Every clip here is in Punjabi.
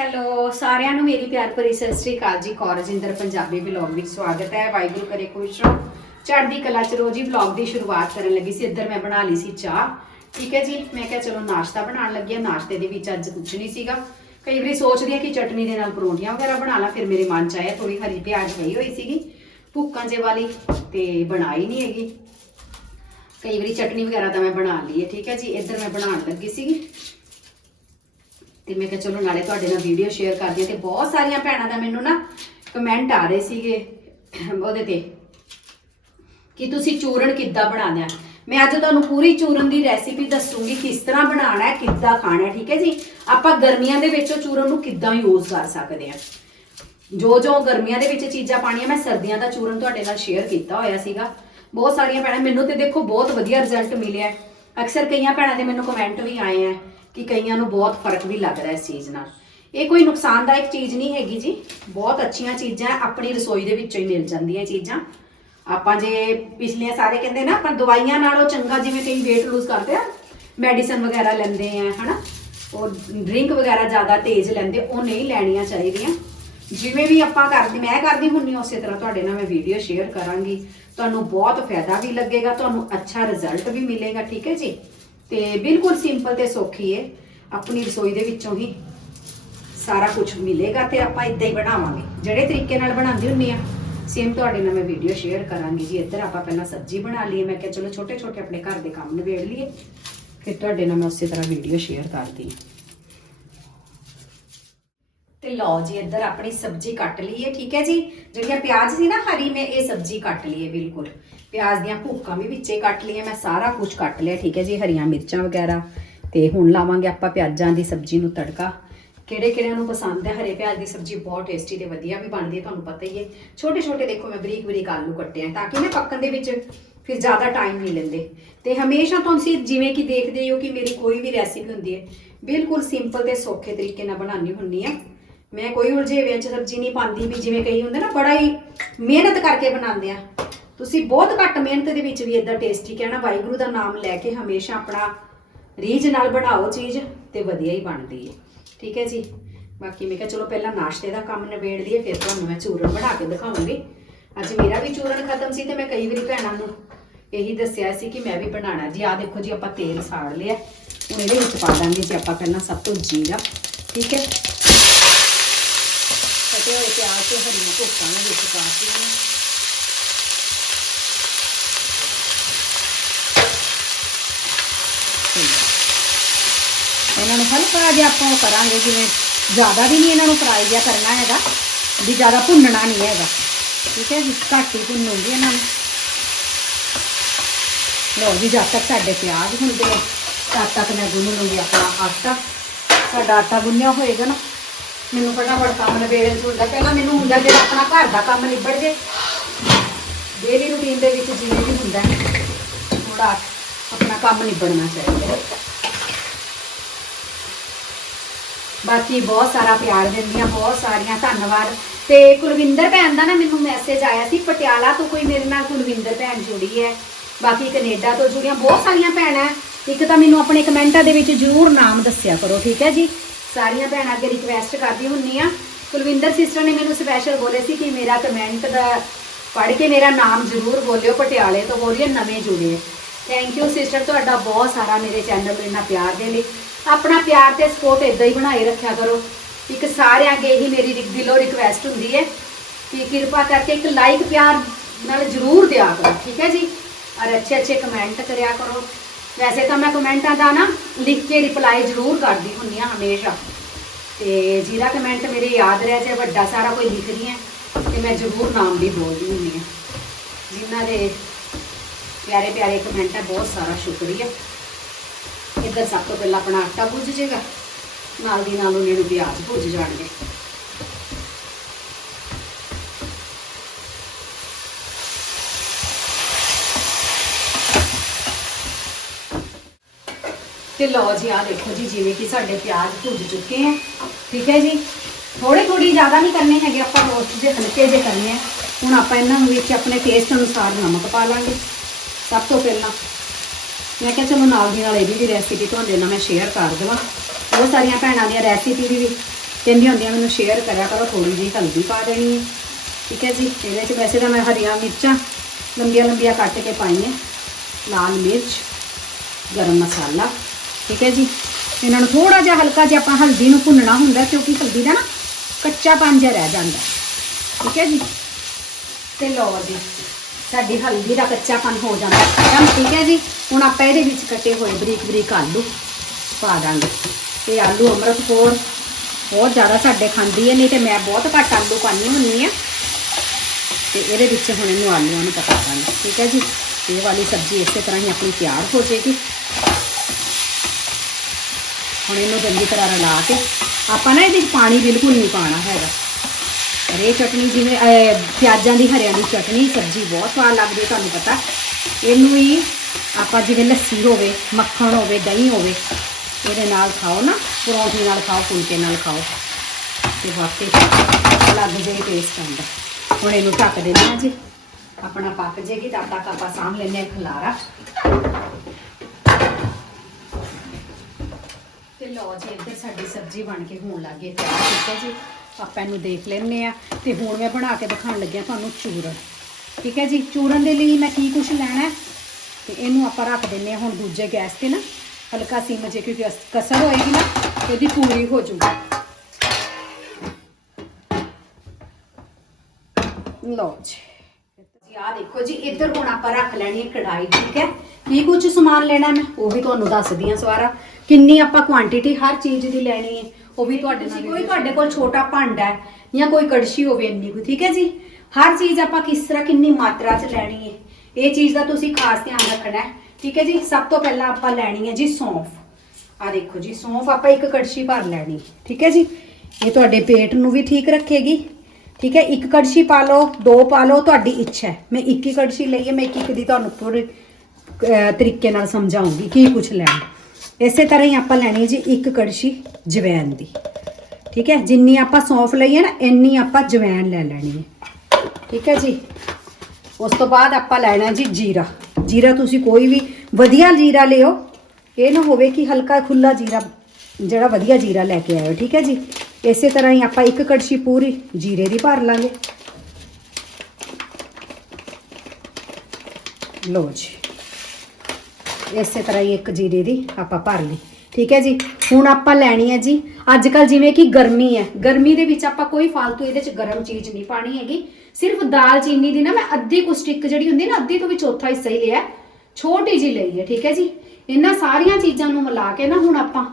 ਹੈਲੋ ਸਾਰਿਆਂ ਨੂੰ ਮੇਰੀ ਪਿਆਰ ਭਰੀ ਸਤਿ ਸ੍ਰੀ ਅਕਾਲ ਜੀ। ਕੌਰਜਿੰਦਰ ਪੰਜਾਬੀ ਵਲੌਗ ਵਿੱਚ ਸਵਾਗਤ ਹੈ। ਵਾਹਿਗੁਰੂ ਕਰੇ ਖੁਸ਼ ਰਹੋ। ਚੜ੍ਹਦੀ ਕਲਾ ਚ ਰੋਜੀ ਵਲੌਗ ਦੀ ਸ਼ੁਰੂਆਤ ਕਰਨ ਲੱਗੀ ਸੀ। ਇੱਧਰ ਮੈਂ ਬਣਾ ਲਈ ਸੀ ਚਾਹ। ਠੀਕ ਹੈ ਜੀ? ਮੈਂ ਕਿਹਾ ਚਲੋ ਨਾਸ਼ਤਾ ਬਣਾਉਣ ਲੱਗੀ ਆ ਨਾਸ਼ਤੇ ਦੇ ਵਿੱਚ ਅੱਜ ਕੁਝ ਨਹੀਂ ਸੀਗਾ। ਕਈ ਵਾਰੀ ਸੋਚਦੀ ਹਾਂ ਕਿ ਚਟਨੀ ਦੇ ਨਾਲ ਪਰੌਂਠੀਆਂ ਵਗੈਰਾ ਬਣਾ ਲਾਂ। ਫਿਰ ਮੇਰੇ ਮਨ ਚ ਆਇਆ ਥੋੜੀ ਹਰੀ ਪਿਆਜ਼ ਪਈ ਹੋਈ ਸੀਗੀ। ਭੁੱਕਾਂ ਜੇ ਵਾਲੀ ਤੇ ਬਣਾਈ ਨਹੀਂ ਹੈਗੀ। ਕਈ ਵਾਰੀ ਚਟਨੀ ਵਗੈਰਾ ਤਾਂ ਮੈਂ ਬਣਾ ਲਈ ਹੈ। ਠੀਕ ਹੈ ਜੀ? ਇੱਧਰ ਮੈਂ ਬਣਾਉਣ ਲੱਗੀ ਸੀਗੀ। ਤੇ ਮੈਂ ਕਿਹਾ ਚਲੋ ਨਾਲੇ ਤੁਹਾਡੇ ਨਾਲ ਵੀਡੀਓ ਸ਼ੇਅਰ ਕਰਦੀ ਹਾਂ ਤੇ ਬਹੁਤ ਸਾਰੀਆਂ ਭੈਣਾਂ ਦਾ ਮੈਨੂੰ ਨਾ ਕਮੈਂਟ ਆ ਰਹੇ ਸੀਗੇ ਉਹਦੇ ਤੇ ਕਿ ਤੁਸੀਂ ਚੂਰਨ ਕਿੱਦਾਂ ਬਣਾਉਂਦੇ ਆ। ਮੈਂ ਅੱਜ ਤੁਹਾਨੂੰ ਪੂਰੀ ਚੂਰਨ ਦੀ ਰੈਸਿਪੀ ਦੱਸੂਗੀ ਕਿਸ ਤਰ੍ਹਾਂ ਬਣਾਉਣਾ ਹੈ, ਕਿੱਦਾਂ ਖਾਣਾ ਹੈ, ਠੀਕ ਹੈ ਜੀ? ਆਪਾਂ ਗਰਮੀਆਂ ਦੇ ਵਿੱਚ ਚੂਰਨ ਨੂੰ ਕਿੱਦਾਂ ਯੂਜ਼ ਕਰ ਸਕਦੇ ਆ ਜੋ ਜੋ ਗਰਮੀਆਂ ਦੇ ਵਿੱਚ ਚੀਜ਼ਾਂ ਪਾਣੀਆਂ ਮੈਂ ਸਰਦੀਆਂ ਦਾ ਚੂਰਨ ਤੁਹਾਡੇ ਨਾਲ ਸ਼ੇਅਰ ਕੀਤਾ ਹੋਇਆ ਸੀਗਾ। ਬਹੁਤ ਸਾਰੀਆਂ ਭੈਣਾਂ, ਮੈਨੂੰ ਤੇ ਦੇਖੋ ਬਹੁਤ ਵਧੀਆ ਰਿਜ਼ਲਟ ਮਿਲਿਆ ਅਕਸਰ ਕਈਆਂ ਭੈਣਾਂ ਦੇ ਮੈਨੂੰ ਕਮੈਂਟ ਵੀ ਆਏ ਆ ਕਿ ਕਈਆਂ ਨੂੰ ਬਹੁਤ ਫ਼ਰਕ ਵੀ ਲੱਗਦਾ ਹੈ ਇਸ ਚੀਜ਼ ਨਾਲ। ਇਹ ਕੋਈ ਨੁਕਸਾਨਦਾਇਕ ਚੀਜ਼ ਨਹੀਂ ਹੈਗੀ ਜੀ। ਬਹੁਤ ਅੱਛੀਆਂ ਚੀਜ਼ਾਂ ਆਪਣੀ ਰਸੋਈ ਦੇ ਵਿੱਚੋਂ ਹੀ ਮਿਲ ਜਾਂਦੀਆਂ ਚੀਜ਼ਾਂ। ਆਪਾਂ ਜੇ ਪਿਛਲੇ ਸਾਰੇ ਕਹਿੰਦੇ ਨਾ ਆਪਾਂ ਦਵਾਈਆਂ ਨਾਲੋਂ ਚੰਗਾ ਜਿਵੇਂ ਕਈ weight lose ਕਰਦੇ ਆ ਮੈਡੀਸਨ ਵਗੈਰਾ ਲੈਂਦੇ ਆ ਹਨਾ? ਉਹ ਡਰਿੰਕ ਵਗੈਰਾ ਜ਼ਿਆਦਾ ਤੇਜ਼ ਲੈਂਦੇ ਉਹ ਨਹੀਂ ਲੈਣੀਆਂ ਚਾਹੀਦੀਆਂ। ਜਿਵੇਂ ਵੀ ਆਪਾਂ ਕਰਦੇ ਮੈਂ ਕਰਦੀ ਹੁੰਨੀ ਹਾਂ, ਉਸੇ ਤਰ੍ਹਾਂ ਤੁਹਾਡੇ ਨਾਲ ਮੈਂ ਵੀਡੀਓ ਸ਼ੇਅਰ ਕਰਾਂਗੀ। ਤੁਹਾਨੂੰ ਬਹੁਤ ਫਾਇਦਾ ਵੀ ਲੱਗੇਗਾ ਤੁਹਾਨੂੰ ਅੱਛਾ ਰਿਜ਼ਲਟ ਵੀ ਮਿਲੇਗਾ ਠੀਕ ਹੈ ਜੀ? ਤੇ ਬਿਲਕੁਲ ਸਿੰਪਲ ਤੇ ਸੌਖੀ ਹੈ ਆਪਣੀ ਰਸੋਈ ਦੇ ਵਿੱਚੋਂ ਹੀ ਸਾਰਾ ਕੁਝ ਮਿਲੇਗਾ ਤੇ ਆਪਾਂ ਇਦਾਂ ਹੀ ਬਣਾਵਾਂਗੇ। ਜਿਹੜੇ ਤਰੀਕੇ ਨਾਲ ਬਣਾਉਂਦੀ ਹੁੰਨੀ ਆ ਸੇਮ ਤੁਹਾਡੇ ਨਾਲ ਮੈਂ ਵੀਡੀਓ ਸ਼ੇਅਰ ਕਰਾਂਗੀ ਜੀ। ਇੱਧਰ ਆਪਾਂ ਪਹਿਲਾਂ ਸਬਜ਼ੀ ਬਣਾ ਲਈਏ। ਮੈਂ ਕਿਹਾ ਚਲੋ ਛੋਟੇ ਛੋਟੇ ਆਪਣੇ ਘਰ ਦੇ ਕੰਮ ਨਿਬੇੜ ਲਈਏ। ਫਿਰ ਤੁਹਾਡੇ ਨਾਲ ਮੈਂ ਉਸੇ ਤਰ੍ਹਾਂ ਵੀਡੀਓ ਸ਼ੇਅਰ ਕਰਦੀ ਹਾਂ। ਤੇ ਲਓ ਜੀ, ਇੱਧਰ ਆਪਣੀ ਸਬਜ਼ੀ ਕੱਟ ਲਈਏ, ਠੀਕ ਹੈ ਜੀ? ਜਿਹੜੀਆਂ ਪਿਆਜ਼ ਸੀ ਨਾ, ਹਰੀ, ਮੈਂ ਇਹ ਸਬਜ਼ੀ ਕੱਟ ਲਈਏ, ਬਿਲਕੁਲ। ਪਿਆਜ਼ ਦੀਆਂ ਭੁੱਕਾਂ ਵੀ ਵਿੱਚੇ ਕੱਟ ਲਈਆਂ, ਮੈਂ ਸਾਰਾ ਕੁਝ ਕੱਟ ਲਿਆ, ਠੀਕ ਹੈ ਜੀ? ਹਰੀਆਂ ਮਿਰਚਾਂ ਵਗੈਰਾ। ਤੇ ਹੁਣ ਲਾਵਾਂਗੇ ਆਪਾਂ ਪਿਆਜ਼ਾਂ ਦੀ ਸਬਜ਼ੀ ਨੂੰ ਤੜਕਾ। ਕਿਹੜੇ ਕਿਹੜਿਆਂ ਨੂੰ ਪਸੰਦ ਹੈ ਹਰੇ ਪਿਆਜ਼ ਦੀ ਸਬਜ਼ੀ? ਬਹੁਤ ਟੇਸਟੀ ਤੇ ਵਧੀਆ ਵੀ ਬਣਦੀ ਹੈ, ਤੁਹਾਨੂੰ ਪਤਾ ਹੀ ਹੈ। ਛੋਟੇ ਛੋਟੇ ਦੇਖੋ, ਮੈਂ ਬਰੀਕ ਬਰੀਕ ਆਲੂ ਕੱਟੇ ਆ, ਤਾਂ ਕਿ ਨਾ ਪੱਕਣ ਦੇ ਵਿੱਚ ਫਿਰ ਜ਼ਿਆਦਾ ਟਾਈਮ ਨਹੀਂ ਲੈਂਦੇ। ਤੇ ਹਮੇਸ਼ਾ ਤੁਸੀਂ ਜਿਵੇਂ ਕਿ ਦੇਖਦੇ ਹੋ ਕਿ ਮੇਰੀ ਕੋਈ ਵੀ ਰੈਸਿਪੀ ਹੁੰਦੀ ਹੈ, ਬਿਲਕੁਲ ਸਿੰਪਲ ਤੇ ਸੌਖੇ ਤਰੀਕੇ ਨਾਲ ਬਣਾਉਣੀ ਹੁੰਦੀ ਆ ਮੈਂ ਕੋਈ ਉਲਝੇਵਿਆਂ ਚ ਸਬਜ਼ੀ ਨਹੀਂ ਪਾਉਂਦੀ ਵੀ ਜਿਵੇਂ ਕਈ ਹੁੰਦੇ ਨਾ, ਬੜਾ ਹੀ ਮਿਹਨਤ ਕਰਕੇ ਬਣਾਉਂਦੇ ਆ। ਤੁਸੀਂ ਬਹੁਤ ਘੱਟ ਮਿਹਨਤ ਦੇ ਵਿੱਚ ਵੀ ਇਦਾਂ ਟੇਸਟੀ ਕਹਿਣਾ, ਵਾਹਿਗੁਰੂ ਦਾ ਨਾਮ ਲੈ ਕੇ ਹਮੇਸ਼ਾ ਆਪਣਾ ਰੀਝ ਨਾਲ ਬਣਾਓ ਚੀਜ਼ ਤੇ ਵਧੀਆ ਹੀ ਬਣਦੀ ਹੈ ਠੀਕ ਹੈ ਜੀ? ਬਾਕੀ ਮੈਂ ਕਿਹਾ ਚਲੋ ਪਹਿਲਾਂ ਨਾਸ਼ਤੇ ਦਾ ਕੰਮ ਨਿਬੇੜ ਲਈਏ, ਫਿਰ ਤੁਹਾਨੂੰ ਮੈਂ ਚੂਰਨ ਬਣਾ ਕੇ ਦਿਖਾਵਾਂਗੀ ਅੱਜ ਮੇਰਾ ਵੀ ਚੂਰਨ ਖਤਮ ਸੀ ਤੇ ਮੈਂ ਕਈ ਵਾਰੀ ਭੈਣਾਂ ਨੂੰ ਇਹੀ ਦੱਸਿਆ ਸੀ ਕਿ ਮੈਂ ਵੀ ਬਣਾਉਣਾ ਜੀ। ਆਹ ਦੇਖੋ ਜੀ, ਆਪਾਂ ਤੇਲ ਸਾੜ ਲਿਆ। ਹੁਣ ਇਹਦੇ ਵਿੱਚ ਪਾ ਦਾਂਗੇ ਜੀ, ਆਪਾਂ ਪਹਿਲਾਂ ਸਭ ਤੋਂ ਜੀਰਾ। ਠੀਕ ਹੈ? ਕਟੇ ਹੋਏ ਪਿਆਜ਼ ਤੇ ਹਰੀਆਂ ਭੁੱਕਾਂ ਦੇ ਵਿੱਚ ਪਾ ਦਿੱਤੀਆਂ ਇਹਨਾਂ ਨੂੰ ਹਲਕਾ ਜਿਹਾ ਆਪਾਂ ਉਹ ਕਰਾਂਗੇ, ਜਿਵੇਂ ਜ਼ਿਆਦਾ ਵੀ ਨਹੀਂ ਇਹਨਾਂ ਨੂੰ ਫਰਾਈ ਜਿਹਾ ਕਰਨਾ ਹੈਗਾ, ਵੀ ਜ਼ਿਆਦਾ ਭੁੰਨਣਾ ਨਹੀਂ ਹੈਗਾ। ਠੀਕ ਹੈ ਜੀ, ਘੱਟ ਹੀ ਭੁੰਨੂਗੀ ਇਹਨਾਂ ਨੂੰ। ਲਓ ਜੀ, ਜਦ ਤੱਕ ਸਾਡੇ ਪਿਆਜ਼ ਹੁੰਦੇ ਆ, ਤਦ ਤੱਕ ਮੈਂ ਗੁੰਨ ਲੂੰਗੀ ਆਪਣਾ ਆਟਾ। ਸਾਡਾ ਆਟਾ ਗੁੰਨਿਆ ਹੋਏਗਾ ਨਾ। ਮੈਨੂੰ ਫਟਾਫਟ ਕੰਮ ਨਿਬੇੜਨ ਚ ਹੁੰਦਾ ਪਹਿਲਾਂ ਮੈਨੂੰ ਹੁੰਦਾ ਜੇ ਆਪਣਾ ਘਰ ਦਾ ਕੰਮ ਨਿਬੜ ਜੇ। ਡੇਲੀ ਰੂਟੀਨ ਦੇ ਵਿੱਚ ਜਿਵੇਂ ਵੀ ਹੁੰਦਾ ਥੋੜਾ ਆਪਣਾ ਕੰਮ ਨਿਬੜਨਾ ਚਾਹੀਦਾ ਬਾਕੀ ਬਹੁਤ ਸਾਰਾ ਪਿਆਰ ਦਿੰਦੀਆਂ, ਬਹੁਤ ਸਾਰੀਆਂ ਧੰਨਵਾਦ। ਤੇ ਕੁਲਵਿੰਦਰ ਭੈਣ ਦਾ ਨਾ ਮੈਨੂੰ ਮੈਸੇਜ ਆਇਆ ਸੀ, ਪਟਿਆਲਾ ਤੋਂ ਕੋਈ ਮੇਰੇ ਨਾਲ ਕੁਲਵਿੰਦਰ ਭੈਣ ਜੁੜੀ ਹੈ। ਬਾਕੀ ਕੈਨੇਡਾ ਤੋਂ ਜੁੜੀਆਂ ਬਹੁਤ ਸਾਰੀਆਂ ਭੈਣਾਂ। ਇੱਕ ਤਾਂ ਮੈਨੂੰ ਆਪਣੇ ਕਮੈਂਟਾਂ ਦੇ ਵਿੱਚ ਜ਼ਰੂਰ ਨਾਮ ਦੱਸਿਆ ਕਰੋ, ਠੀਕ ਹੈ ਜੀ? ਸਾਰੀਆਂ ਭੈਣਾਂ ਅੱਗੇ ਰਿਕਵੈਸਟ ਕਰਦੀ ਹੁੰਨੀ ਆ। ਕੁਲਵਿੰਦਰ ਸਿਸਟਰ ਨੇ ਮੈਨੂੰ ਸਪੈਸ਼ਲ ਬੋਲੇ ਸੀ ਕਿ ਮੇਰਾ ਕਮੈਂਟ ਦਾ ਪੜ੍ਹ ਕੇ ਮੇਰਾ ਨਾਮ ਜ਼ਰੂਰ ਬੋਲਿਓ, ਪਟਿਆਲੇ ਤੋਂ ਬੋਲੀਏ, ਨਵੇਂ ਜੁੜੇ ਥੈਂਕ ਯੂ ਸਿਸਟਰ ਤੁਹਾਡਾ ਬਹੁਤ ਸਾਰਾ ਮੇਰੇ ਚੈਨਲ ਨੂੰ ਇੰਨਾ ਪਿਆਰ ਦੇ ਲਈ। ਆਪਣਾ ਪਿਆਰ ਤੇ ਸਪੋਰਟ ਇਦਾਂ ਹੀ ਬਣਾਏ ਰੱਖਿਆ ਕਰੋ। ਇੱਕ ਸਾਰਿਆਂ ਅੱਗੇ ਹੀ ਮੇਰੀ ਰਿ- ਦਿਲੋਂ ਰਿਕਵੈਸਟ ਹੁੰਦੀ ਹੈ ਕਿ ਕਿਰਪਾ ਕਰਕੇ ਇੱਕ ਲਾਈਕ ਪਿਆਰ ਨਾਲ ਜ਼ਰੂਰ ਦਿਆ ਕਰੋ, ਠੀਕ ਹੈ ਜੀ? ਔਰ ਅੱਛੇ ਅੱਛੇ ਕਮੈਂਟ ਕਰਿਆ ਕਰੋ। ਵੈਸੇ ਤਾਂ ਮੈਂ ਕਮੈਂਟਾਂ ਦਾ ਨਾ ਲਿਖ ਕੇ ਰਿਪਲਾਈ ਜ਼ਰੂਰ ਕਰਦੀ ਹੁੰਦੀ ਹਾਂ ਹਮੇਸ਼ਾ। ਤੇ ਜਿਹਦਾ ਕਮੈਂਟ ਮੇਰੇ ਯਾਦ ਰਹਿ ਜਾਏ, ਵੱਡਾ ਸਾਰਾ ਕੋਈ ਲਿਖ ਲਿਖਦੀ ਹੈ, ਤੇ ਮੈਂ ਜ਼ਰੂਰ ਨਾਮ ਵੀ ਬੋਲਦੀ ਹੁੰਦੀ ਹਾਂ। ਜਿਨ੍ਹਾਂ ਦੇ ਪਿਆਰੇ ਪਿਆਰੇ ਕਮੈਂਟ ਹੈ, ਬਹੁਤ ਸਾਰਾ ਸ਼ੁਕਰੀਆ। ਇੱਧਰ ਸਭ ਤੋਂ ਪਹਿਲਾਂ ਆਪਣਾ ਆਟਾ ਭੁੱਜ ਜਾਏਗਾ, ਨਾਲ ਦੀ ਨਾਲ ਉਹਨੇ ਨੂੰ ਪਿਆਜ਼ ਭੁੱਜ ਜਾਣਗੇ। ਤੇ ਲਓ ਜੀ ਆ ਦੇਖੋ ਜੀ, ਜਿਵੇਂ ਕਿ ਸਾਡੇ ਪਿਆਜ਼ ਭੁੱਜ ਚੁੱਕੇ ਆ। ਠੀਕ ਹੈ ਜੀ? ਥੋੜੇ ਥੋੜੀ ਜ਼ਿਆਦਾ ਨਹੀਂ ਕਰਨੇ ਹੈਗੇ, ਆਪਾਂ ਰੋਸਟ ਜੇ ਹਲਕੇ ਜੇ ਕਰਨੇ ਆ। ਹੁਣ ਆਪਾਂ ਇਹਨਾਂ ਨੂੰ ਵਿੱਚ ਆਪਣੇ ਟੇਸਟ ਅਨੁਸਾਰ ਨਮਕ ਪਾ ਲਾਂਗੇ। ਸਭ ਤੋਂ ਪਹਿਲਾਂ ਮੈਂ ਕਿਹਾ ਚਲੋ ਨਾਲ ਦੀ ਨਾਲ ਇਹਦੀ ਵੀ ਰੈਸਿਪੀ ਤੁਹਾਡੇ ਨਾਲ ਮੈਂ ਸ਼ੇਅਰ ਕਰ ਦੇਵਾਂ। ਬਹੁਤ ਸਾਰੀਆਂ ਭੈਣਾਂ ਦੀਆਂ ਰੈਸਿਪੀ ਵੀ ਕਹਿੰਦੀਆਂ ਹੁੰਦੀਆਂ, ਮੈਨੂੰ ਸ਼ੇਅਰ ਕਰਿਆ ਕਰੋ ਥੋੜੀ ਜਿਹੀ ਹਲਦੀ ਪਾ ਦੇਣੀ ਹੈ। ਠੀਕ ਹੈ ਜੀ? ਇਹਦੇ 'ਚ ਵੈਸੇ ਤਾਂ ਮੈਂ ਹਰੀਆਂ ਮਿਰਚਾਂ ਲੰਬੀਆਂ ਲੰਬੀਆਂ ਕੱਟ ਕੇ ਪਾਈਆਂ। ਲਾਲ ਮਿਰਚ, ਗਰਮ ਮਸਾਲਾ ਠੀਕ ਹੈ ਜੀ? ਇਹਨਾਂ ਨੂੰ ਥੋੜਾ ਜਿਹਾ ਹਲਕਾ ਜਿਹਾ ਆਪਾਂ ਹਲਦੀ ਨੂੰ ਭੁੰਨਣਾ ਹੁੰਦਾ, ਕਿਉਂਕਿ ਹਲਦੀ ਦਾ ਨਾ ਕੱਚਾ ਜਿਹਾ ਰਹਿ ਜਾਂਦਾ। ਠੀਕ ਹੈ ਜੀ? ਤੇ ਲਓ ਜੀ, ਸਾਡੀ ਹਲਦੀ ਦਾ ਕੱਚਾਪਨ ਹੋ ਜਾਂਦਾ। ਖਤਮ ਠੀਕ ਹੈ ਜੀ, ਹੁਣ ਆਪਾਂ ਇਹਦੇ ਵਿੱਚ ਕੱਟੇ ਹੋਏ ਬਰੀਕ ਬਰੀਕ ਆਲੂ ਪਾ ਦਾਂਗੇ। ਤੇ ਆਲੂ ਅੰਮ੍ਰਿਤ ਕੌਰ ਬਹੁਤ ਜ਼ਿਆਦਾ ਸਾਡੇ ਖਾਂਦੀ ਹੈ, ਨਹੀਂ ਤੇ ਮੈਂ ਬਹੁਤ ਘੱਟ ਆਲੂ ਪਾਉਂਦੀ ਹੁੰਦੀ ਆ ਤੇ ਇਹਦੇ ਵਿੱਚ ਹੁਣ ਇਹਨੂੰ ਆਲੂਆਂ ਨੂੰ ਪਕਾ ਦਾਂਗੇ। ਠੀਕ ਹੈ ਜੀ? ਇਹ ਵਾਲੀ ਸਬਜ਼ੀ ਇਸੇ ਤਰ੍ਹਾਂ ਹੀ ਆਪਣੀ ਤਿਆਰ ਹੋ ਜਾਏਗੀ। ਹੁਣ ਇਹਨੂੰ ਚੰਗੀ ਤਰ੍ਹਾਂ ਰਲਾ ਕੇ ਆਪਾਂ ਨਾ ਇਹਦੇ ਵਿੱਚ ਪਾਣੀ ਬਿਲਕੁਲ ਨਹੀਂ ਪਾਣਾ ਹੈਗਾ। ਔਰ ਇਹ ਚਟਨੀ ਜਿਵੇਂ ਪਿਆਜ਼ਾਂ ਦੀ, ਹਰਿਆਂ ਦੀ ਚਟਨੀ, ਸਬਜ਼ੀ ਬਹੁਤ ਸਵਾਦ ਲੱਗਦੀ ਤੁਹਾਨੂੰ ਪਤਾ। ਇਹਨੂੰ ਹੀ ਆਪਾਂ ਜਿਵੇਂ ਲੱਸੀ ਹੋਵੇ, ਮੱਖਣ ਹੋਵੇ, ਦਹੀਂ ਹੋਵੇ, ਇਹਦੇ ਨਾਲ ਖਾਓ ਨਾ, ਪਰੌਂਠੇ ਨਾਲ ਖਾਓ, ਫੁਲਕੇ ਨਾਲ ਖਾਓ। ਤੇ ਵਾਕਈ ਅਲੱਗ ਜਿਹਾ ਟੇਸਟ ਆਉਂਦਾ। ਹੁਣ ਇਹਨੂੰ ਢੱਕ ਦੇਣਾ ਹੈ ਜੀ। ਆਪਣਾ ਪੱਕ ਜੇਗੀ ਤਦ ਤੱਕ ਆਪਾਂ ਸਾਂਭ ਲੈਂਦੇ ਹਾਂ ਖਲਾਰਾ ਤੇ ਲਓ ਜੀ, ਇੱਧਰ ਸਾਡੀ ਸਬਜ਼ੀ ਬਣ ਕੇ ਹੋਣ ਲੱਗੀ ਤਿਆਰ, ਠੀਕ ਹੈ ਜੀ। ਆਪਾਂ ਇਹਨੂੰ ਦੇਖ ਲੈਂਦੇ ਆ ਤੇ ਹੁਣ ਮੈਂ ਬਣਾ ਕੇ ਦਿਖਾਉਣ ਲੱਗਿਆ ਤੁਹਾਨੂੰ ਚੂਰਨ ਠੀਕ ਹੈ ਜੀ, ਚੂਰਨ ਦੇ ਲਈ ਮੈਂ ਕੀ ਕੁਝ ਲੈਣਾ ਤੇ ਇਹਨੂੰ ਆਪਾਂ ਰੱਖ ਦਿੰਨੇ ਆ ਹੁਣ ਦੂਜੇ ਗੈਸ ਤੇ ਨਾ। ਹਲਕਾ ਸਿਮ ਜੇ, ਕਿਉਂਕਿ ਕਸਰ ਹੋਏਗੀ ਨਾ ਇਹਦੀ ਪੂਰੀ ਹੋ ਜਾਊਗੀ ਲਓ ਜੀ। ਆ ਦੇਖੋ ਜੀ, ਇੱਧਰ ਹੁਣ ਆਪਾਂ ਰੱਖ ਲੈਣੀ ਹੈ ਕੜਾਈ ਠੀਕ ਹੈ। ਕੀ ਕੁਝ ਸਮਾਨ ਲੈਣਾ ਮੈਂ? ਉਹ ਵੀ ਤੁਹਾਨੂੰ ਦੱਸਦੀ ਹਾਂ ਸਵਾਰਾ ਕਿੰਨੀ ਆਪਾਂ ਕੁਆਂਟੀਟੀ ਹਰ ਚੀਜ਼ ਦੀ ਲੈਣੀ ਹੈ ਉਹ ਵੀ ਤੁਹਾਡੇ ਨਾਲ ਕੋਈ ਤੁਹਾਡੇ ਕੋਲ ਛੋਟਾ ਭਾਂਡਾ ਹੈ ਜਾਂ ਕੋਈ ਕੜਛੀ ਹੋਵੇ ਇੰਨੀ ਕੁ ਠੀਕ ਹੈ ਜੀ? ਹਰ ਚੀਜ਼ ਆਪਾਂ ਕਿਸ ਤਰ੍ਹਾਂ ਕਿੰਨੀ ਮਾਤਰਾ 'ਚ ਲੈਣੀ ਹੈ ਇਹ ਚੀਜ਼ ਦਾ ਤੁਸੀਂ ਖਾਸ ਧਿਆਨ ਰੱਖਣਾ ਹੈ ਠੀਕ ਹੈ ਜੀ? ਸਭ ਤੋਂ ਪਹਿਲਾਂ ਆਪਾਂ ਲੈਣੀ ਹੈ ਜੀ ਸੌਂਫ। ਆ ਦੇਖੋ ਜੀ ਸੌਂਫ ਆਪਾਂ ਇੱਕ ਕੜਛੀ ਭਰ ਲੈਣੀ ਠੀਕ ਹੈ ਜੀ? ਇਹ ਤੁਹਾਡੇ ਪੇਟ ਨੂੰ ਵੀ ਠੀਕ ਰੱਖੇਗੀ ਠੀਕ ਹੈ? ਇੱਕ ਕੜਛੀ ਪਾ ਲਓ ਦੋ ਪਾ ਲਓ ਤੁਹਾਡੀ ਇੱਛਾ ਹੈ। ਮੈਂ ਇੱਕ ਹੀ ਕੜਛੀ ਲਈ ਹੈ ਮੈਂ ਇੱਕ ਇੱਕ ਦੀ ਤੁਹਾਨੂੰ ਪੂਰੇ ਤਰੀਕੇ ਨਾਲ ਸਮਝਾਉਂਗੀ ਕੀ ਕੁਝ ਲੈਣਾ ਇਸੇ ਤਰ੍ਹਾਂ ਹੀ ਆਪਾਂ ਲੈਣੀ ਜੀ ਇੱਕ ਕੜਛੀ ਜਵੈਨ ਦੀ। ਠੀਕ ਹੈ, ਜਿੰਨੀ ਆਪਾਂ ਸੌਂਫ ਲਈ ਹੈ ਨਾ, ਇੰਨੀ ਆਪਾਂ ਜਵੈਨ ਲੈ ਲੈਣੀ ਹੈ। ਠੀਕ ਹੈ ਜੀ? ਉਸ ਤੋਂ ਬਾਅਦ ਆਪਾਂ ਲੈਣਾ ਜੀ ਜੀਰਾ। ਜੀਰਾ ਤੁਸੀਂ ਕੋਈ ਵੀ ਵਧੀਆ ਜੀਰਾ ਲਿਓ। ਇਹ ਨਾ ਹੋਵੇ ਕਿ ਹਲਕਾ ਖੁੱਲਾ ਜੀਰਾ, ਜਿਹੜਾ ਵਧੀਆ ਜੀਰਾ ਲੈ ਕੇ ਆਇਓ। ਠੀਕ ਹੈ ਜੀ? ਇਸੇ ਤਰ੍ਹਾਂ ਹੀ ਆਪਾਂ ਇੱਕ ਕੜਛੀ ਪੂਰੀ ਜੀਰੇ ਦੀ ਭਰ ਲਾਂਗੇ। ਲਓ ਜੀ। ਇਸੇ ਤਰ੍ਹਾਂ ਹੀ ਇੱਕ ਜੀਰੇ ਦੀ ਆਪਾਂ ਭਰ ਲਈ। ਠੀਕ ਹੈ ਜੀ? ਹੁਣ ਆਪਾਂ ਲੈਣੀ ਹੈ ਜੀ ਅੱਜ ਕੱਲ ਜਿਵੇਂ ਕਿ ਗਰਮੀ ਹੈ, ਗਰਮੀ ਦੇ ਵਿੱਚ ਆਪਾਂ ਕੋਈ ਫालतू ਇਹਦੇ ਚ ਗਰਮ ਚੀਜ਼ ਨਹੀਂ ਪਾਣੀ ਹੈਗੀ। ਸਿਰਫ ਦਾਲ ਚੀਨੀ ਦੀ ਨਾ ਮੈਂ ਅੱਧੀ ਕੁ ਸਟਿਕ ਜਿਹੜੀ ਹੁੰਦੀ ਨਾ, ਅੱਧੀ ਤੋਂ ਵੀ ਚੌਥਾ ਹਿੱਸਾ ਹੀ ਲਿਆ ਛੋਟੀ ਜੀ ਲਈ ਹੈ, ਠੀਕ ਹੈ ਜੀ? ਇਹਨਾਂ ਸਾਰੀਆਂ ਚੀਜ਼ਾਂ ਨੂੰ ਮਿਲਾ ਕੇ ਨਾ ਹੁਣ ਆਪਾਂ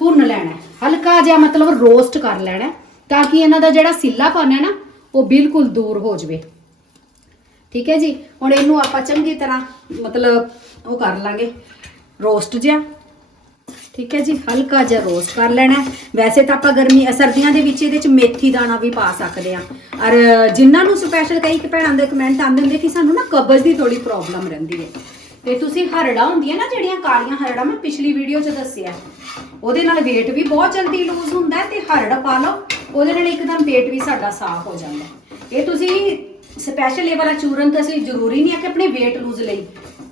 ਭੁੰਨ ਲੈਣਾ ਹਲਕਾ ਜਿਹਾ ਮਤਲਬ ਰੋਸਟ ਕਰ ਲੈਣਾ ਤਾਂ ਕਿ ਇਹਨਾਂ ਦਾ ਜਿਹੜਾ ਸਿੱਲਾਪਨ ਹੈ ਨਾ, ਉਹ ਬਿਲਕੁਲ ਦੂਰ ਹੋ ਜਾਵੇ। ਠੀਕ ਹੈ ਜੀ? ਹੁਣ ਇਹਨੂੰ ਆਪਾਂ ਚੰਗੀ ਤਰ੍ਹਾਂ ਮਤਲਬ ਉਹ ਕਰ ਲਾਂਗੇ। ਰੋਸਟ ਜਿਹਾ। ਠੀਕ ਹੈ ਜੀ, ਹਲਕਾ ਜਿਹਾ ਰੋਸਟ ਕਰ ਲੈਣਾ ਵੈਸੇ ਤਾਂ ਆਪਾਂ ਗਰਮੀ, ਸਰਦੀਆਂ ਦੇ ਵਿੱਚ ਇਹਦੇ ਚ ਮੇਥੀ ਦਾਣਾ ਵੀ ਪਾ ਸਕਦੇ ਆ ਔਰ ਜਿਨ੍ਹਾਂ ਨੂੰ ਸਪੈਸ਼ਲ ਕਈ ਕਿ ਭੈਣਾਂ ਦੇ ਕਮੈਂਟ ਆਉਂਦੇ ਹੁੰਦੇ ਕਿ ਸਾਨੂੰ ਨਾ ਕਬਜ਼ ਦੀ ਥੋੜੀ ਪ੍ਰੋਬਲਮ ਰਹਿੰਦੀ ਹੈ। ਤੇ ਤੁਸੀਂ ਹਰੜਾ ਹੁੰਦੀਆਂ ਨਾ ਜਿਹੜੀਆਂ ਕਾਲੀਆਂ ਹਰੜਾ, ਮੈਂ ਪਿਛਲੀ ਵੀਡੀਓ 'ਚ ਦੱਸਿਆ ਉਹਦੇ ਨਾਲ weight ਵੀ ਬਹੁਤ ਜਲਦੀ ਲੂਜ਼ ਹੁੰਦਾ ਹੈ ਤੇ ਹਰੜ ਪਾ ਲਓ, ਉਹਦੇ ਨਾਲ ਇੱਕਦਮ ਪੇਟ ਵੀ ਸਾਡਾ ਸਾਫ਼ ਹੋ ਜਾਂਦਾ ਇਹ ਤੁਸੀਂ ਸਪੈਸ਼ਲ ਇਹ ਵਾਲਾ ਚੂਰਨ ਤਾਂ ਅਸੀਂ ਜ਼ਰੂਰੀ ਨਹੀਂ ਹੈ ਕਿ ਆਪਣੇ weight ਲੂਜ਼ ਲਈ।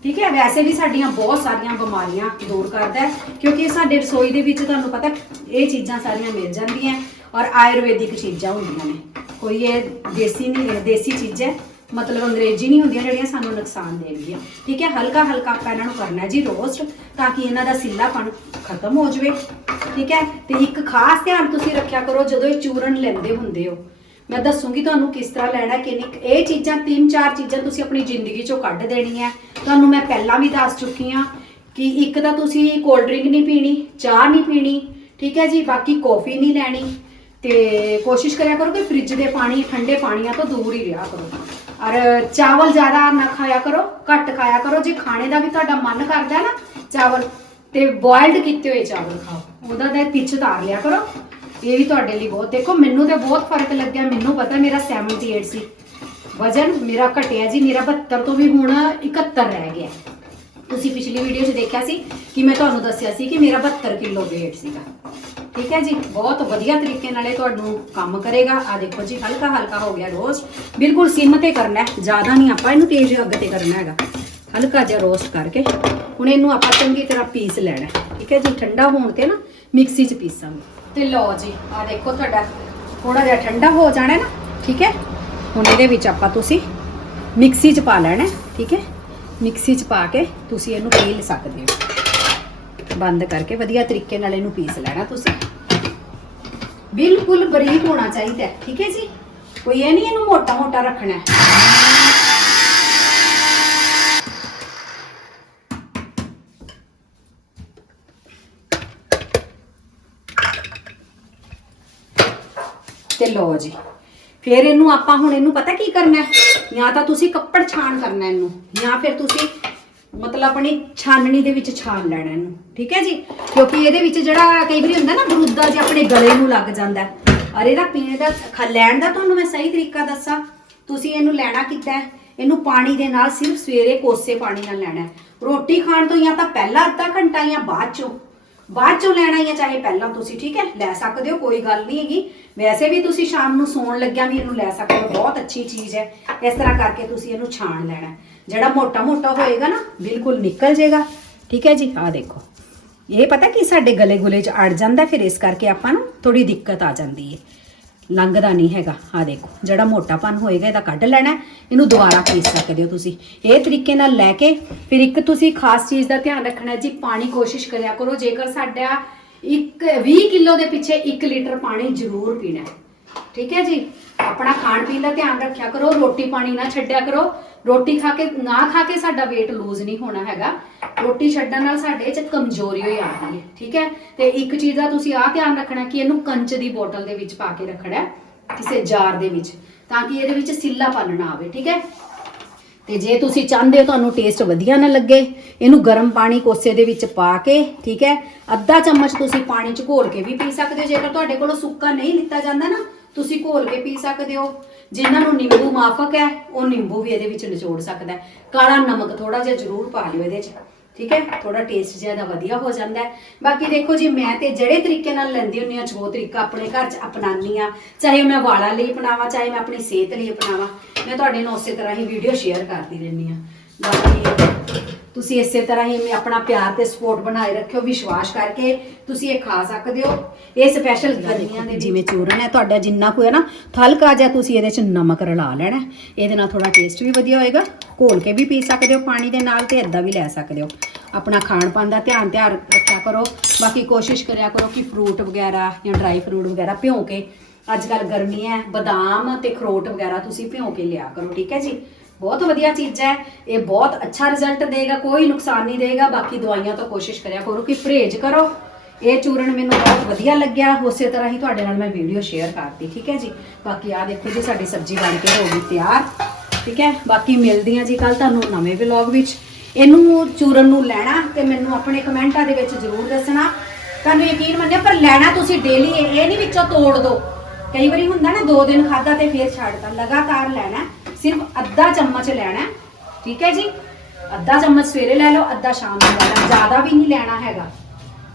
ਠੀਕ ਹੈ? ਵੈਸੇ ਵੀ ਸਾਡੀਆਂ ਬਹੁਤ ਸਾਰੀਆਂ ਬਿਮਾਰੀਆਂ ਦੂਰ ਕਰਦਾ ਹੈ, ਕਿਉਂਕਿ ਸਾਡੇ ਰਸੋਈ ਦੇ ਵਿੱਚ ਤੁਹਾਨੂੰ ਪਤਾ ਇਹ ਚੀਜ਼ਾਂ ਸਾਰੀਆਂ ਮਿਲ ਜਾਂਦੀਆਂ ਔਰ ਆਯੁਰਵੈਦਿਕ ਚੀਜ਼ਾਂ ਹੁੰਦੀਆਂ ਨੇ। ਕੋਈ ਇਹ ਦੇਸੀ ਨਹੀਂ ਦੇਸੀ ਚੀਜ਼ ਹੈ, ਮਤਲਬ ਅੰਗਰੇਜ਼ੀ ਨਹੀਂ ਹੁੰਦੀਆਂ ਜਿਹੜੀਆਂ ਸਾਨੂੰ ਨੁਕਸਾਨ ਦੇਣਗੀਆਂ। ਠੀਕ ਹੈ? ਹਲਕਾ ਹਲਕਾ ਆਪਾਂ ਇਹਨਾਂ ਨੂੰ ਕਰਨਾ ਜੀ ਰੋਸਟ, ਤਾਂ ਕਿ ਇਹਨਾਂ ਦਾ ਸਿੱਲਾਪਣ ਖਤਮ ਹੋ ਜਾਵੇ। ਠੀਕ ਹੈ? ਤੇ ਇੱਕ ਖਾਸ ਧਿਆਨ ਤੁਸੀਂ ਰੱਖਿਆ ਕਰੋ, ਜਦੋਂ ਇਹ ਚੂਰਨ ਲੈਂਦੇ ਹੁੰਦੇ ਹੋ ਮੈਂ ਦੱਸੂਗੀ ਤੁਹਾਨੂੰ ਕਿਸ ਤਰ੍ਹਾਂ ਲੈਣਾ, ਕਿੰਨੀ ਕੁ- ਇਹ ਚੀਜ਼ਾਂ, ਤਿੰਨ ਚਾਰ ਚੀਜ਼ਾਂ ਤੁਸੀਂ ਆਪਣੀ ਜ਼ਿੰਦਗੀ ਚੋਂ ਕੱਢ ਦੇਣੀਆਂ। ਤੁਹਾਨੂੰ ਮੈਂ ਪਹਿਲਾਂ ਵੀ ਦੱਸ ਚੁੱਕੀ ਹਾਂ ਕਿ ਇੱਕ ਤਾਂ ਤੁਸੀਂ ਕੋਲਡ ਡਰਿੰਕ ਨਹੀਂ ਪੀਣੀ, ਚਾਹ ਨਹੀਂ ਪੀਣੀ, ਠੀਕ ਹੈ ਜੀ, ਬਾਕੀ ਕੌਫੀ ਨਹੀਂ ਲੈਣੀ। ਤੇ ਕੋਸ਼ਿਸ਼ ਕਰਿਆ ਕਰੋ ਕਿ ਫ੍ਰਿਜ ਦੇ ਪਾਣੀ, ਠੰਡੇ ਪਾਣੀਆਂ ਤੋਂ ਦੂਰ ਹੀ ਰਿਹਾ ਕਰੋ। ਔਰ ਚਾਵਲ ਜ਼ਿਆਦਾ ਨਾ ਖਾਇਆ ਕਰੋ, ਘੱਟ ਖਾਇਆ ਕਰੋ, ਜੇ ਖਾਣੇ ਦਾ ਵੀ ਤੁਹਾਡਾ ਮਨ ਕਰਦਾ ਨਾ ਚਾਵਲ, ਤੇ ਬੋਇਲਡ ਕੀਤੇ ਹੋਏ ਚਾਵਲ ਖਾਓ। ਉਹਦਾ ਦਾ ਪਿੱਛ ਤਾਰ ਲਿਆ ਕਰੋ। ਇਹ ਵੀ ਤੁਹਾਡੇ ਲਈ ਬਹੁਤ, ਦੇਖੋ ਮੈਨੂੰ ਤੇ ਬਹੁਤ ਫ਼ਰਕ ਲੱਗਿਆ, ਮੈਨੂੰ ਪਤਾ ਮੇਰਾ 78 ਸੀ। ਵਜਨ ਮੇਰਾ ਘਟਿਆ ਜੀ, ਮੇਰਾ 72 ਤੋਂ ਵੀ ਹੁਣ 71 ਰਹਿ ਗਿਆ। ਤੁਸੀਂ ਪਿਛਲੀ ਵੀਡੀਓ 'ਚ ਦੇਖਿਆ ਸੀ ਕਿ ਮੈਂ ਤੁਹਾਨੂੰ ਦੱਸਿਆ ਸੀ ਕਿ ਮੇਰਾ 72 ਕਿਲੋ weight ਸੀਗਾ। ਠੀਕ ਹੈ ਜੀ, ਬਹੁਤ ਵਧੀਆ ਤਰੀਕੇ ਨਾਲ ਇਹ ਤੁਹਾਨੂੰ ਕੰਮ ਕਰੇਗਾ। ਆ ਦੇਖੋ ਜੀ ਹਲਕਾ ਹਲਕਾ ਹੋ ਗਿਆ ਰੋਸਟ ਬਿਲਕੁਲ ਸਿਮ ਤੇ ਕਰਨਾ ਹੈ, ਜ਼ਿਆਦਾ ਨਹੀਂ ਆਪਾਂ ਇਹਨੂੰ ਤੇਜ਼ ਅੱਗ ਤੇ ਕਰਨਾ ਹੈਗਾ। ਹਲਕਾ ਜਿਹਾ ਰੋਸਟ ਕਰਕੇ ਹੁਣ ਇਹਨੂੰ ਆਪਾਂ ਚੰਗੀ ਤਰ੍ਹਾਂ ਪੀਸ ਲੈਣਾ ਠੀਕ ਹੈ ਜੀ? ਠੰਡਾ ਹੋਣ ਤੇ ਨਾ ਮਿਕਸੀ 'ਚ ਪੀਸਾਂਗੇ। ਤੇ ਲਓ ਜੀ ਆ ਦੇਖੋ ਤੁਹਾਡਾ ਥੋੜਾ ਜਿਹਾ ਠੰਡਾ ਹੋ ਜਾਣਾ ਨਾ, ਠੀਕ ਹੈ? ਹੁਣ ਇਹਦੇ ਵਿੱਚ ਆਪਾਂ ਤੁਸੀਂ ਮਿਕਸੀ 'ਚ ਪਾ ਲੈਣਾ ਠੀਕ ਹੈ? ਮਿਕਸੀ 'ਚ ਪਾ ਕੇ ਤੁਸੀਂ ਇਹਨੂੰ ਪੀਲ ਸਕਦੇ ਹੋ। ਬੰਦ ਕਰਕੇ ਵਧੀਆ ਤਰੀਕੇ ਨਾਲ ਇਹਨੂੰ ਪੀਸ ਲੈਣਾ ਤੁਸੀਂ। ਬਿਲਕੁਲ ਬਰੀਕ ਹੋਣਾ ਚਾਹੀਦਾ ਠੀਕ ਹੈ ਜੀ? ਕੋਈ ਇਹ ਨਹੀਂ ਇਹਨੂੰ ਮੋਟਾ ਮੋਟਾ ਰੱਖਣਾ ਹੈ। ਤੇ ਲਓ ਜੀ। ਫਿਰ ਇਹਨੂੰ ਆਪਾਂ ਹੁਣ ਇਹਨੂੰ ਪਤਾ ਕੀ ਕਰਨਾ ਹੈ? ਜਾਂ ਤਾਂ ਤੁਸੀਂ ਕੱਪੜ ਛਾਣ ਕਰਨਾ ਇਹਨੂੰ, ਜਾਂ ਫਿਰ ਤੁਸੀਂ ਮਤਲਬ ਆਪਣੀ ਛਾਨਣੀ ਦੇ ਵਿੱਚ ਛਾਣ ਲੈਣਾ ਇਹਨੂੰ, ਠੀਕ ਹੈ ਜੀ? ਕਿਉਂਕਿ ਇਹਦੇ ਵਿੱਚ ਜਿਹੜਾ ਕਈ ਵਾਰੀ ਹੁੰਦਾ ਨਾ ਬਰੂਦਾ ਜੇ ਆਪਣੇ ਗਲੇ ਨੂੰ ਲੱਗ ਜਾਂਦਾ ਹੈ। ਔਰ ਇਹਦਾ ਪੀਣ ਦਾ ਲੈਣ ਦਾ ਤੁਹਾਨੂੰ ਮੈਂ ਸਹੀ ਤਰੀਕਾ ਦੱਸਾਂ। ਤੁਸੀਂ ਇਹਨੂੰ ਲੈਣਾ ਕਿੱਦਾਂ ਇਹਨੂੰ ਪਾਣੀ ਦੇ ਨਾਲ ਸਿਰਫ ਸਵੇਰੇ ਕੋਸੇ ਪਾਣੀ ਨਾਲ ਲੈਣਾ ਰੋਟੀ ਖਾਣ ਤੋਂ ਜਾਂ ਤਾਂ ਪਹਿਲਾਂ ਅੱਧਾ ਘੰਟਾ ਜਾਂ ਬਾਅਦ ਚੋਂ। ਬਾਅਦ ਚੋਂ ਲੈਣਾ ਜਾਂ ਚਾਹੇ ਪਹਿਲਾਂ ਤੁਸੀਂ, ਠੀਕ ਹੈ? ਲੈ ਸਕਦੇ ਹੋ, ਕੋਈ ਗੱਲ ਨਹੀਂ ਹੈਗੀ। ਵੈਸੇ ਵੀ ਤੁਸੀਂ ਸ਼ਾਮ ਨੂੰ ਸੌਣ ਲੱਗਿਆ ਵੀ ਇਹਨੂੰ ਲੈ ਸਕਦੇ ਹੋ, ਬਹੁਤ ਅੱਛੀ ਚੀਜ਼ ਹੈ। ਇਸ ਤਰ੍ਹਾਂ ਕਰਕੇ ਤੁਸੀਂ ਇਹਨੂੰ ਛਾਣ ਲੈਣਾ ਜਿਹੜਾ ਮੋਟਾ ਮੋਟਾ ਹੋਏਗਾ ਨਾ, ਬਿਲਕੁਲ ਨਿਕਲ ਜਾਏਗਾ। ਠੀਕ ਹੈ ਜੀ? ਆਹ ਦੇਖੋ। ਇਹ ਪਤਾ ਕਿ ਸਾਡੇ ਗਲੇ ਗੁਲੇ 'ਚ ਅੜ ਜਾਂਦਾ, ਫਿਰ ਇਸ ਕਰਕੇ ਆਪਾਂ ਨੂੰ ਥੋੜੀ ਦਿੱਕਤ ਆ ਜਾਂਦੀ ਹੈ। ਲੰਘਦਾ ਨਹੀਂ ਹੈਗਾ। ਆ ਦੇਖੋ, ਜਿਹੜਾ ਮੋਟਾਪਨ ਹੋਏਗਾ, ਇਹਦਾ ਕੱਢ ਲੈਣਾ ਇਹਨੂੰ ਦੁਬਾਰਾ ਪੀਸ ਸਕਦੇ ਹੋ ਤੁਸੀਂ। ਇਹ ਤਰੀਕੇ ਨਾਲ ਲੈ ਕੇ ਫਿਰ ਇੱਕ ਤੁਸੀਂ ਖਾਸ ਚੀਜ਼ ਦਾ ਧਿਆਨ ਰੱਖਣਾ ਜੀ, ਪਾਣੀ ਕੋਸ਼ਿਸ਼ ਕਰਿਆ ਕਰੋ। ਜੇਕਰ ਸਾਡਾ ਇੱਕ 20 ਕਿਲੋ ਦੇ ਪਿੱਛੇ 1 ਲੀਟਰ ਪਾਣੀ ਜ਼ਰੂਰ ਪੀਣਾ ਠੀਕ ਹੈ ਜੀ? ਆਪਣਾ ਖਾਣ ਪੀਣ ਦਾ ਧਿਆਨ ਰੱਖਿਆ ਕਰੋ, ਰੋਟੀ ਪਾਣੀ ਨਾ ਛੱਡਿਆ ਕਰੋ। ਰੋਟੀ ਖਾ ਕੇ, ਨਾ ਖਾ ਕੇ ਸਾਡਾ weight ਲੂਜ਼ ਨਹੀਂ ਹੋਣਾ ਹੈਗਾ। ਰੋਟੀ ਛੱਡਣ ਨਾਲ ਸਾਡੇ 'ਚ ਕਮਜ਼ੋਰੀ ਹੋਈ ਆਉਂਦੀ ਹੈ, ਠੀਕ ਹੈ? ਤੇ ਇੱਕ ਚੀਜ਼ ਦਾ ਤੁਸੀਂ ਆਹ ਧਿਆਨ ਰੱਖਣਾ ਕਿ ਇਹਨੂੰ ਕੰਚ ਦੀ ਬੋਤਲ ਦੇ ਵਿੱਚ ਪਾ ਕੇ ਰੱਖਣਾ ਕਿਸੇ ਜਾਰ ਦੇ ਵਿੱਚ, ਤਾਂ ਕਿ ਇਹਦੇ ਵਿੱਚ ਸਿੱਲਾਪਨ ਨਾ ਆਵੇ, ਠੀਕ ਹੈ? ਤੇ ਜੇ ਤੁਸੀਂ ਚਾਹੁੰਦੇ ਹੋ ਤੁਹਾਨੂੰ ਟੇਸਟ ਵਧੀਆ ਨਾ ਲੱਗੇ, ਇਹਨੂੰ ਗਰਮ ਪਾਣੀ ਕੋਸੇ ਦੇ ਵਿੱਚ ਪਾ ਕੇ, ਠੀਕ ਹੈ? ਅੱਧਾ ਚਮਚ ਤੁਸੀਂ ਪਾਣੀ ਚ ਘੋਲ ਕੇ ਵੀ ਪੀ ਸਕਦੇ ਹੋ। ਜੇਕਰ ਤੁਹਾਡੇ ਕੋਲੋਂ ਸੁੱਕਾ ਨਹੀਂ ਲਿੱਤਾ ਜਾਂਦਾ ਨਾ ਤੁਸੀਂ ਘੋਲ ਕੇ ਪੀ ਸਕਦੇ ਹੋ। ਜਿਨ੍ਹਾਂ ਨੂੰ ਨਿੰਬੂ ਮਾਫਕ ਹੈ, ਉਹ ਨਿੰਬੂ ਵੀ ਇਹਦੇ ਵਿੱਚ ਨਿਚੋੜ ਸਕਦਾ ਹੈ। ਕਾਲਾ ਨਮਕ ਥੋੜਾ ਜਿਹਾ ਜ਼ਰੂਰ ਪਾ ਲਿਓ ਇਹਦੇ 'ਚ, ਠੀਕ ਹੈ? ਥੋੜਾ ਟੇਸਟ ਜ਼ਿਆਦਾ ਵਧੀਆ ਹੋ ਜਾਂਦਾ ਹੈ। ਬਾਕੀ ਦੇਖੋ ਜੀ, ਮੈਂ ਤੇ ਜਿਹੜੇ ਤਰੀਕੇ ਨਾਲ ਲੈਂਦੀ ਹੁੰਦੀ ਆ ਜੋ ਤਰੀਕਾ ਆਪਣੇ ਘਰ 'ਚ ਅਪਣਾਉਂਦੀ ਆ ਚਾਹੇ ਮੈਂ ਵਾਲਾਂ ਲਈ ਅਪਣਾਵਾਂ, ਚਾਹੇ ਮੈਂ ਆਪਣੀ ਸਿਹਤ ਲਈ ਅਪਣਾਵਾਂ, ਮੈਂ ਤੁਹਾਡੇ ਨਾਲ ਉਸੇ ਤਰ੍ਹਾਂ ਹੀ ਵੀਡੀਓ ਸ਼ੇਅਰ ਕਰਦੀ ਰਹਿੰਦੀ ਆ ਬਾਕੀ ਤੁਸੀਂ ਇਸੇ ਤਰ੍ਹਾਂ ਹੀ ਮੈਂ ਆਪਣਾ ਪਿਆਰ ਤੇ ਸਪੋਰਟ ਬਣਾਏ ਰੱਖਿਓ ਵਿਸ਼ਵਾਸ ਕਰਕੇ ਤੁਸੀਂ ਇਹ ਖਾ ਸਕਦੇ ਹੋ। ਇਹ ਸਪੈਸ਼ਲ ਗਰਮੀਆਂ ਦੇ ਜਿਵੇਂ ਚੂਰਨ ਹੈ ਤੁਹਾਡਾ ਜਿੰਨਾ ਕੋਈ ਹੈ ਨਾ ਹਲਕਾ ਜਿਹਾ ਤੁਸੀਂ ਇਹਦੇ 'ਚ ਨਮਕ ਰਲਾ ਲੈਣਾ। ਇਹਦੇ ਨਾਲ ਥੋੜਾ ਟੇਸਟ ਵੀ ਵਧੀਆ ਹੋਏਗਾ। ਘੋਲ ਕੇ ਵੀ ਪੀ ਸਕਦੇ ਹੋ ਪਾਣੀ ਦੇ ਨਾਲ ਤੇ ਏਦਾਂ ਵੀ ਲੈ ਸਕਦੇ ਹੋ। ਆਪਣਾ ਖਾਣ ਪਾਣ ਦਾ ਧਿਆਨ ਧਿਆਨ ਰੱਖਿਆ ਕਰੋ। ਬਾਕੀ ਕੋਸ਼ਿਸ਼ ਕਰਿਆ ਕਰੋ ਕਿ ਫਰੂਟ ਵਗੈਰਾ ਜਾਂ ਡਰਾਈ ਫਰੂਟ ਵਗੈਰਾ ਭਿਉਂ ਕੇ ਅੱਜ ਕੱਲ ਗਰਮੀ ਹੈ ਬਦਾਮ ਤੇ ਅਖਰੋਟ ਵਗੈਰਾ ਤੁਸੀਂ ਭਿਉਂ ਕੇ ਲਿਆ ਕਰੋ ਠੀਕ ਹੈ ਜੀ? ਬਹੁਤ ਵਧੀਆ ਚੀਜ਼ ਹੈ। ਇਹ ਬਹੁਤ ਅੱਛਾ ਰਿਜ਼ਲਟ ਦੇਗਾ, ਕੋਈ ਨੁਕਸਾਨ ਨਹੀਂ ਦੇਗਾ। ਬਾਕੀ ਦਵਾਈਆਂ ਤੋਂ ਕੋਸ਼ਿਸ਼ ਕਰਿਆ ਕਰੋ ਕਿ ਪਰਹੇਜ਼ ਕਰੋ। ਇਹ ਚੂਰਨ ਮੈਨੂੰ ਬਹੁਤ ਵਧੀਆ ਲੱਗਿਆ। ਉਸੇ ਤਰ੍ਹਾਂ ਹੀ ਤੁਹਾਡੇ ਨਾਲ ਮੈਂ ਵੀਡੀਓ ਸ਼ੇਅਰ ਕਰਤੀ, ਠੀਕ ਹੈ ਜੀ? ਬਾਕੀ ਆ ਦੇਖੋ ਜੀ, ਸਾਡੀ ਸਬਜ਼ੀ ਬਣ ਕੇ ਹੋ ਗਈ ਤਿਆਰ, ਠੀਕ ਹੈ? ਬਾਕੀ ਮਿਲਦੀ ਮਿਲਦੀਆਂ ਜੀ ਕੱਲ ਤੁਹਾਨੂੰ ਨਵੇਂ ਵਲੌਗ ਵਿੱਚ। ਇਹਨੂੰ ਚੂਰਨ ਨੂੰ ਲੈਣਾ ਤੇ ਮੈਨੂੰ ਆਪਣੇ ਕਮੈਂਟਾਂ ਦੇ ਵਿੱਚ ਜ਼ਰੂਰ ਦੱਸਣਾ। ਤੁਹਾਨੂੰ ਯਕੀਨ ਮੰਨਿਆ ਪਰ ਲੈਣਾ ਤੁਸੀਂ ਡੇਲੀ ਇਹ ਨਹੀਂ ਵਿੱਚੋਂ ਤੋੜ ਦੋ। ਕਈ ਵਾਰੀ ਹੁੰਦਾ ਨਾ, ਦੋ ਦਿਨ ਖਾਦਾ ਤੇ ਫਿਰ ਛੱਡਦਾ ਲਗਾਤਾਰ ਲੈਣਾ। ਸਿਰਫ ਅੱਧਾ ਚਮਚ ਲੈਣਾ ਠੀਕ ਹੈ ਜੀ? ਅੱਧਾ ਚਮਚ ਸਵੇਰੇ ਲੈ ਲਓ, ਅੱਧਾ ਸ਼ਾਮ ਨੂੰ ਲੈ ਲਓ। ਜ਼ਿਆਦਾ ਵੀ ਨਹੀਂ ਲੈਣਾ ਹੈਗਾ,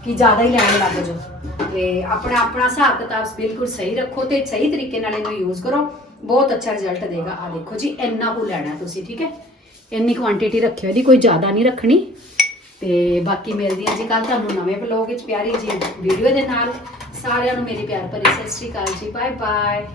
ਕਿ ਜ਼ਿਆਦਾ ਹੀ ਲੈਣ ਲੱਗ ਜਾਓ। ਤੇ ਆਪਣਾ ਆਪਣਾ ਹਿਸਾਬ ਕਿਤਾਬ ਬਿਲਕੁਲ ਸਹੀ ਰੱਖੋ ਤੇ ਸਹੀ ਤਰੀਕੇ ਨਾਲ ਇਹਨੂੰ ਯੂਜ਼ ਕਰੋ। ਬਹੁਤ ਅੱਛਾ ਰਿਜ਼ਲਟ ਦੇਗਾ। ਆ ਦੇਖੋ ਜੀ, ਇੰਨਾ ਕੁ ਲੈਣਾ ਤੁਸੀਂ, ਠੀਕ ਹੈ? ਇੰਨੀ ਕੁਆਂਟੀਟੀ ਰੱਖਿਓ ਇਹਦੀ, ਕੋਈ ਜ਼ਿਆਦਾ ਨਹੀਂ ਰੱਖਣੀ। ਤੇ ਬਾਕੀ ਮਿਲਦੀ ਹਾਂ ਜੀ ਕੱਲ ਤੁਹਾਨੂੰ ਨਵੇਂ ਵਲੌਗ ਵਿੱਚ ਪਿਆਰੀ ਜੀ ਵੀਡੀਓ ਦੇ ਨਾਲ ਸਾਰਿਆਂ ਨੂੰ ਮੇਰੀ ਪਿਆਰ ਭਰੀ ਸਤਿ ਸ਼੍ਰੀ ਅਕਾਲ ਜੀ। Bye bye